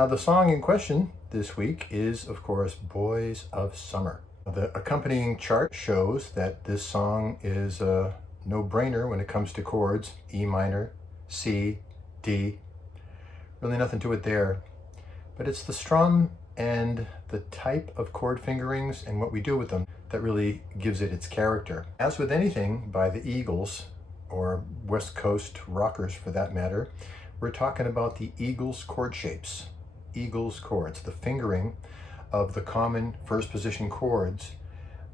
Now, the song in question this week is, of course, Boys of Summer. The accompanying chart shows that this song is a no-brainer when it comes to chords: E minor, C, D. Really nothing to it there. But it's the strum and the type of chord fingerings and what we do with them that really gives it its character. As with anything by the Eagles, or West Coast rockers for that matter, we're talking about the Eagles chord shapes. Eagles chords, the fingering of the common first position chords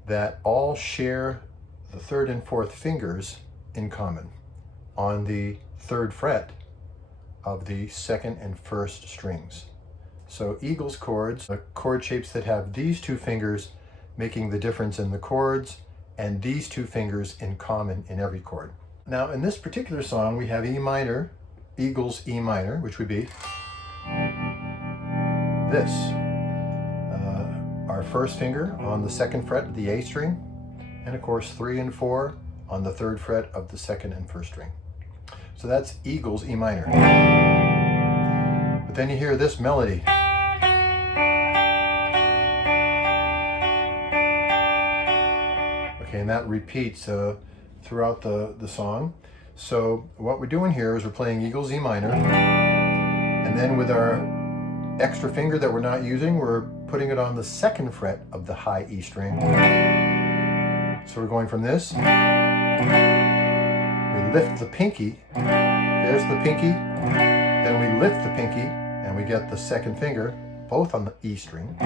that all share the third and fourth fingers in common on the third fret of the second and first strings. So Eagles chords are chord shapes that have these two fingers making the difference in the chords, and these two fingers in common in every chord. Now, in this particular song, we have E minor, Eagles E minor, which would be this. Our first finger on the second fret of the A string, and of course 3 and 4 on the third fret of the second and first string. So that's Eagles E minor. But then you hear this melody. Okay, and that repeats throughout the song. So what we're doing here is we're playing Eagles E minor, and then with our extra finger that we're not using, we're putting it on the second fret of the high E string. So we're going from this, we lift the pinky, there's the pinky, then we lift the pinky, and we get the second finger, both on the E string.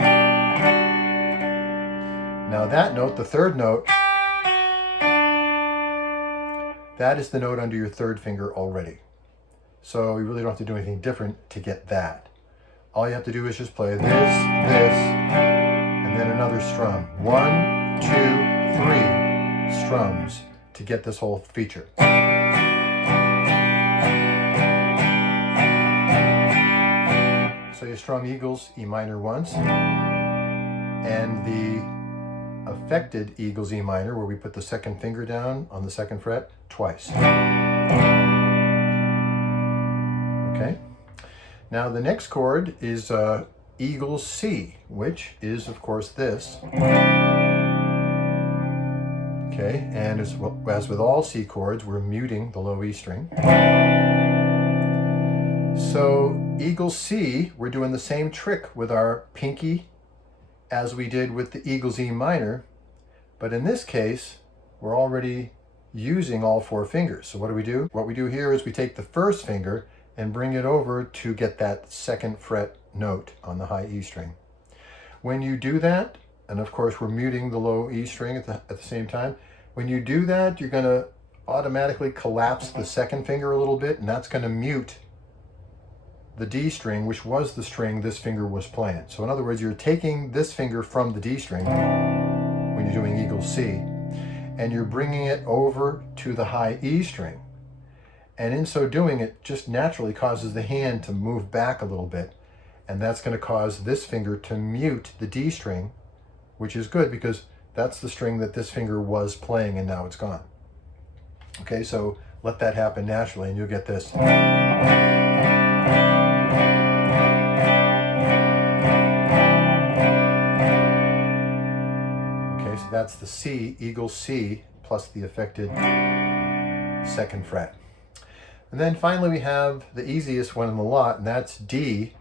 Now that note, the third note, that is the note under your third finger already. So you really don't have to do anything different to get that. All you have to do is just play this, and then another strum. 1, 2, 3 strums to get this whole feature. So you strum Eagles E minor once, and the affected Eagles E minor, where we put the second finger down on the second fret, twice. Okay? Now the next chord is Eagles C, which is of course this. Okay, and as with all C chords, we're muting the low E string. So Eagles C, we're doing the same trick with our pinky as we did with the Eagles E minor, but in this case, we're already using all 4 fingers. So what do we do? What we do here is we take the first finger and bring it over to get that second fret note on the high E string. When you do that, and of course we're muting the low E string at the same time, when you do that, you're going to automatically collapse the second finger a little bit, and that's going to mute the D string, which was the string this finger was playing. So in other words, you're taking this finger from the D string when you're doing Eagles C, and you're bringing it over to the high E string. And in so doing, it just naturally causes the hand to move back a little bit. And that's going to cause this finger to mute the D string, which is good because that's the string that this finger was playing and now it's gone. Okay, so let that happen naturally and you'll get this. Okay, so that's the C, Eagles C, plus the affected second fret. And then finally we have the easiest one in the lot, and that's D.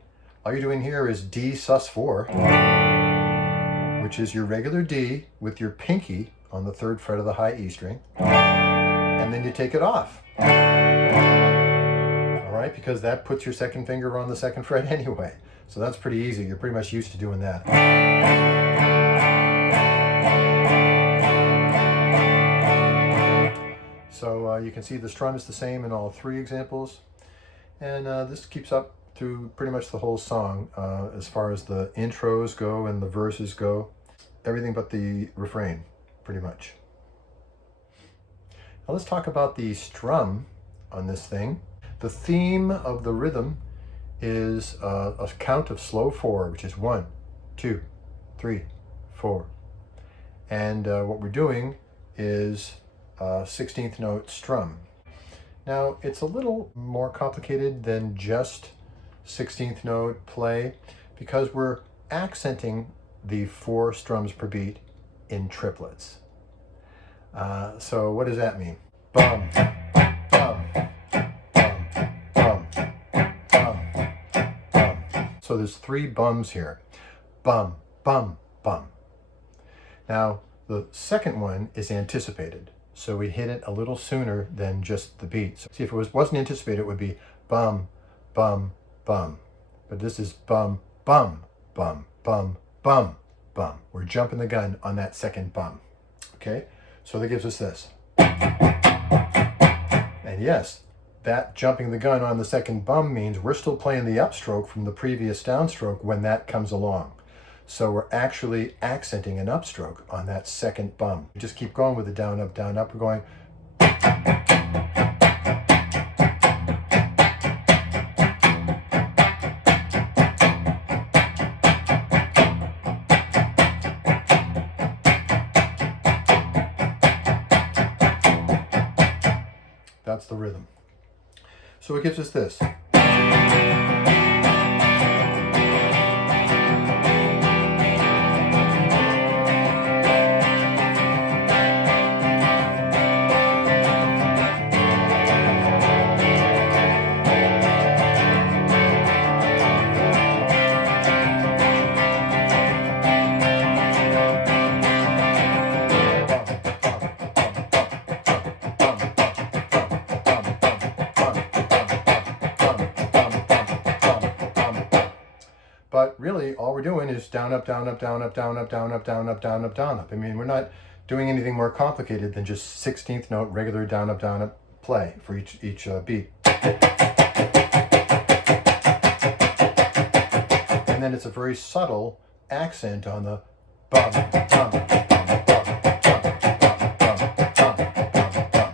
All you're doing here is D sus4, which is your regular D with your pinky on the third fret of the high E string. And then you take it off. All right, because that puts your second finger on the second fret anyway. So that's pretty easy. You're pretty much used to doing that. So you can see the strum is the same in all 3 examples, and this keeps up through pretty much the whole song as far as the intros go and the verses go. Everything but the refrain, pretty much. Now let's talk about the strum on this thing. The theme of the rhythm is a count of slow 4, which is 1, 2, 3, 4. And what we're doing is 16th note strum. Now it's a little more complicated than just 16th note play because we're accenting the 4 strums per beat in triplets. So what does that mean? Bum, bum, bum, bum, bum, bum. So there's 3 bums here. Bum, bum, bum. Now, the second one is anticipated. So we hit it a little sooner than just the beat. So see, if it wasn't anticipated, it would be bum, bum, bum. But this is bum, bum, bum, bum, bum, bum. We're jumping the gun on that second bum. Okay? So that gives us this. And yes, that jumping the gun on the second bum means we're still playing the upstroke from the previous downstroke when that comes along. So we're actually accenting an upstroke on that second bum. We just keep going with the down, up, down, up. We're going. That's the rhythm. So it gives us this. But really, all we're doing is down, up, down, up, down, up, down, up, down, up, down, up, down, up, down, up. I mean, we're not doing anything more complicated than just 16th note, regular down, up, play for each beat. And then it's a very subtle accent on the bum, bum, bum, bum, bum, bum, bum, bum.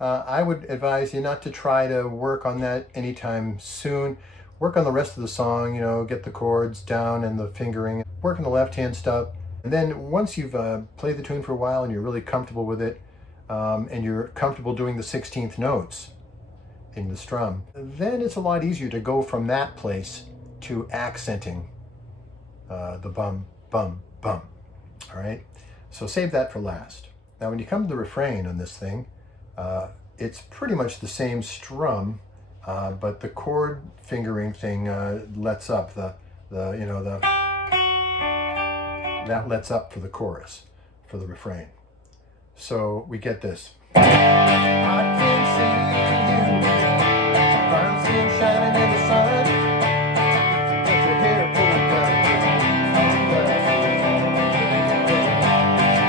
I would advise you not to try to work on that anytime soon. Work on the rest of the song, you know, get the chords down and the fingering. Work on the left-hand stuff. And then once you've played the tune for a while and you're really comfortable with it, and you're comfortable doing the 16th notes in the strum, then it's a lot easier to go from that place to accenting the bum, bum, bum. All right? So save that for last. Now when you come to the refrain on this thing, it's pretty much the same strum, but the chord fingering thing lets up that lets up for the chorus, for the refrain. So we get this. I can see you, I'm seeing shining in the sun. With your hair pulled back,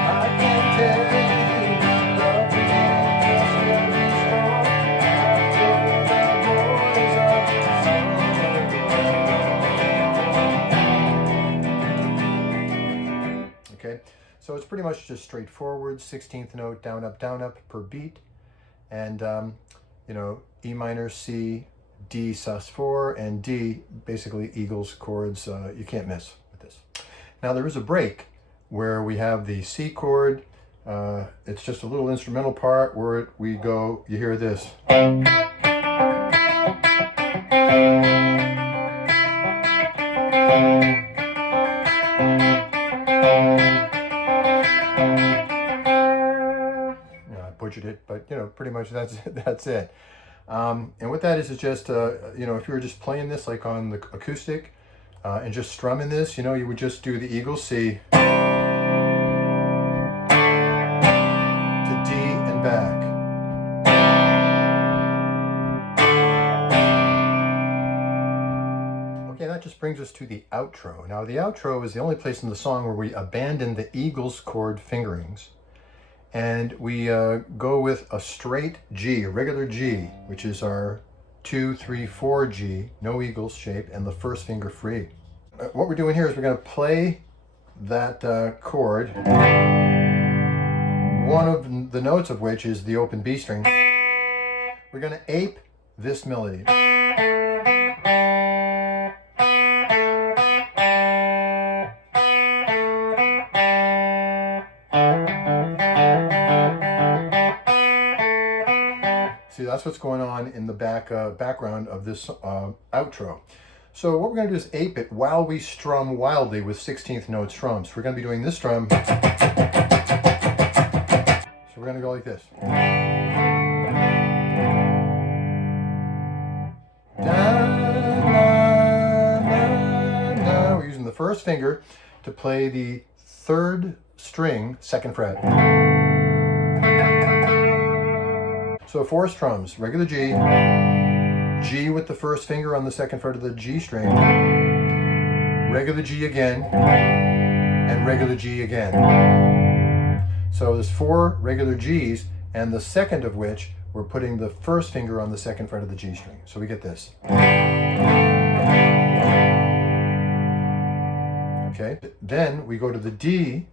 I can tell you love you just every song after the boys of summer. Okay. So it's pretty much just straightforward, 16th note, down, up per beat. And, E minor, C, D, sus4, and D, basically Eagles chords. You can't miss with this. Now there is a break where we have the C chord. It's just a little instrumental part where we go, you hear this. Butchered it, but pretty much that's it. And what that is just if you were just playing this like on the acoustic and just strumming this, you would just do the Eagle C to D and back. Okay, that just brings us to the outro. Now the outro is the only place in the song where we abandon the Eagles chord fingerings. And we go with a straight G, a regular G, which is our 2, 3, 4 G, no Eagles shape, and the first finger free. What we're doing here is we're going to play that chord, one of the notes of which is the open B string. We're going to ape this melody. See, that's what's going on in the background of this outro. So what we're going to do is ape it while we strum wildly with 16th note strums. We're going to be doing this strum. So we're going to go like this. We're using the first finger to play the 3rd string, 2nd fret. So 4 strums, regular G, G with the first finger on the 2nd fret of the G string, regular G again, and regular G again. So there's 4 regular Gs, and the second of which we're putting the first finger on the 2nd fret of the G string. So we get this. Okay, then we go to the D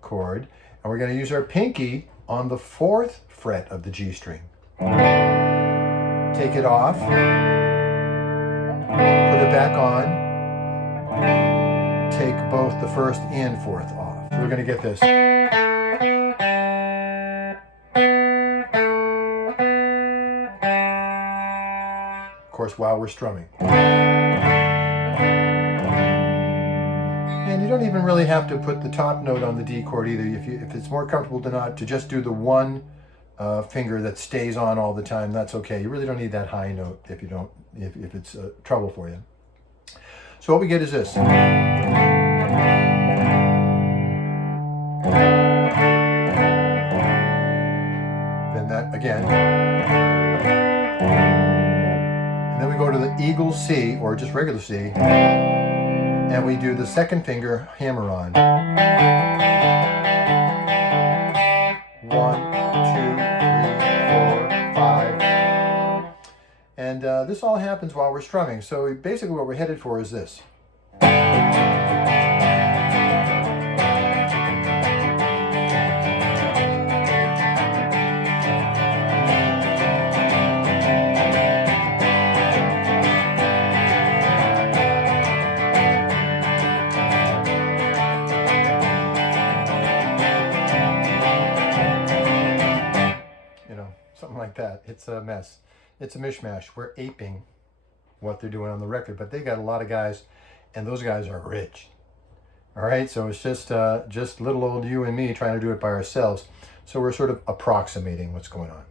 chord, and we're going to use our pinky on the 4th fret of the G string. Take it off, put it back on, take both the 1st and 4th off. So we're going to get this. Of course, while we're strumming. And you don't even really have to put the top note on the D chord either. If it's more comfortable to just do the one finger that stays on all the time, that's okay. You really don't need that high note if it's trouble for you. So what we get is this. Then that again. And then we go to the Eagle C, or just regular C, and we do the 2nd finger hammer on. 1, 2, 3, 4, 5. And this all happens while we're strumming. So basically what we're headed for is this. Something like that. It's a mess. It's a mishmash. We're aping what they're doing on the record, but they got a lot of guys, and those guys are rich. All right, so it's just little old you and me trying to do it by ourselves. So we're sort of approximating what's going on.